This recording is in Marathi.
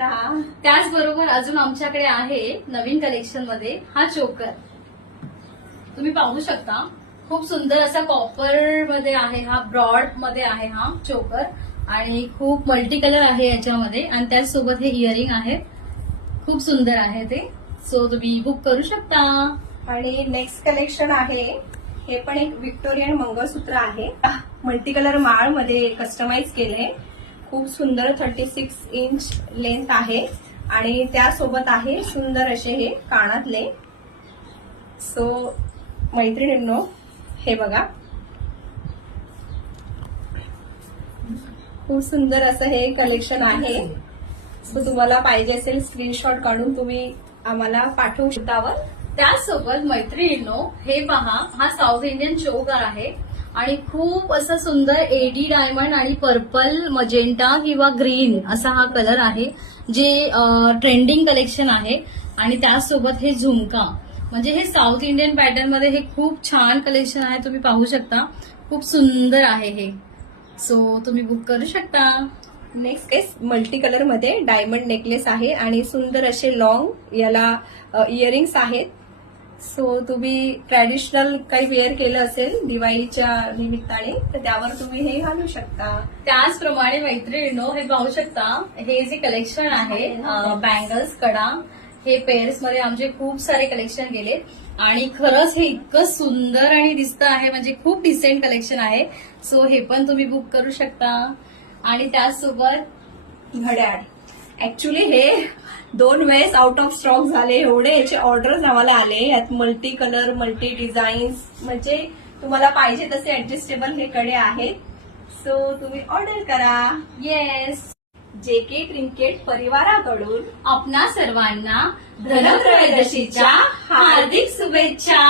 राहा. त्याचबरोबर अजून आमच्याकडे आहे नवीन कलेक्शन मध्ये हा चोकर. तुम्ही पाहू शकता खूप सुंदर असा कॉपर मध्ये आहे हा, ब्रॉड मध्ये आहे हा चोकर आणि खूप मल्टी कलर आहे याच्यामध्ये आणि त्याचसोबत हे इयरिंग आहे. खूप सुंदर आहे ते. सो तुम्ही बुक करू शकता. आणि नेक्स्ट कलेक्शन आहे, हे पण एक व्हिक्टोरियन मंगळसूत्र आहे. मल्टी कलर माळ मध्ये कस्टमाइज केले. खूप सुंदर 36 इंच लेंथ आहे आणि त्यासोबत आहे सुंदर असे हे कानातले. सो मैत्रिणींनो, हे बघा खूप सुंदर असं हे कलेक्शन आहे. सो तुम्हाला पाहिजे असेल स्क्रीनशॉट काढून तुम्ही आम्हाला पाठवू शकता. त्याचसोबत मैत्रिणींनो, हे पहा हा साऊथ इंडियन चोकर आहे आणि खूप असं सुंदर एडी डायमंड आणि पर्पल मजेंटा किंवा ग्रीन असा हा कलर आहे, जे ट्रेंडिंग कलेक्शन आहे. आणि त्याचसोबत हे झुमका, म्हणजे हे साऊथ इंडियन पॅटर्न मध्ये हे खूप छान कलेक्शन आहे. तुम्ही पाहू शकता खूप सुंदर आहे हे. सो तुम्ही बुक करू शकता. नेक्स्ट केस मल्टी कलर मध्ये डायमंड नेकलेस आहे आणि सुंदर असे लॉंग याला इयरिंग्स आहेत. सो तुम्ही ट्रॅडिशनल काही वेअर केलं असेल दिवाळीच्या निमित्ताने तर त्यावर तुम्ही हे घालू शकता. त्याचप्रमाणे मैत्रिणींनो, हे पाहू शकता हे जे कलेक्शन आहे बँगल्स, कडा, हे पेअर्स मध्ये आमचे खूप सारे कलेक्शन गेले आणि खरंच हे इतकं सुंदर आणि दिसतं आहे, म्हणजे खूप डिसेंट कलेक्शन आहे. सो हे पण तुम्ही बुक करू शकता. आणि त्याचसोबत घड्याळ. ऍक्च्युली हे 2 वेळेस आउट ऑफ स्टॉक झाले. एवढे याचे ऑर्डर्स आम्हाला आले. यात मल्टी कलर, मल्टी डिझाईन्स, म्हणजे तुम्हाला पाहिजे तसे ऍडजस्टेबल हे कडे आहेत. सो तुम्ही ऑर्डर करा. येस, जेके ट्रिंकेट परिवाराकडून आपणा सर्वांना धनत्रयोदशीच्या हार्दिक शुभेच्छा.